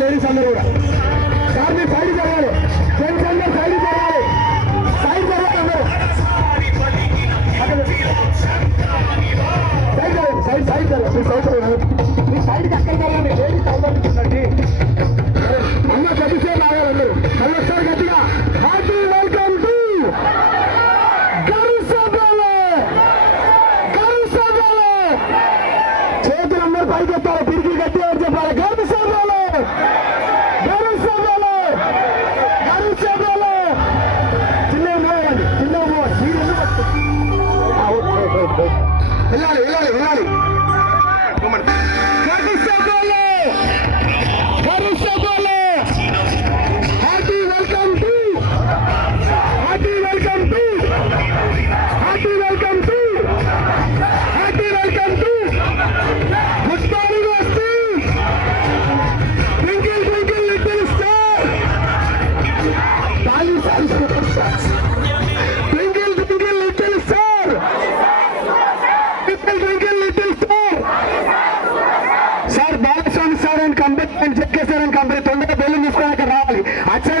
Ladies అందరూ కూడా. Sir మీరు సైడ్ జరగాలి, జెంట్స్ అందరూ సైడ్ జరగాలి, సైడ్ జరగాలి అందరూ. సైడ్ సైడ్ జరగాలి, మీరు సైడ్ జరగాలి, మీ సైడ్కి అక్కడ జరగాలి. లేడీస్ అవతలించండి అన్న, కొద్దిసేపు ఆగాలి అందరూ. మళ్ళీ ఒకసారి గట్టిగా హార్టీ వెల్కమ్ టు చేతులందరూ పైకి ఎత్తాలి, తిరిగి గట్టి అని చెప్పాలి. గౌరవ సభలో గౌరవ సభలో గౌరవ సభలో చిన్న పోయండి, చిన్న పోవాలి, వెళ్ళాలి వెళ్ళాలి వెళ్ళాలి. గౌరవ సభలో గౌరవ సభలో hearty welcome to hearty welcome to hearty welcome to hearty welcome to good morning వస్తూ twinkle twinkle little star twinkle twinkle little star twinkle twinkle little star. Sir Balaswamy sir అని కంపెనీ, చెక్కేశారని కంపెనీ, తొందరగా బెల్లు తీసుకొని అక్కడ రావాలి. అచ్చా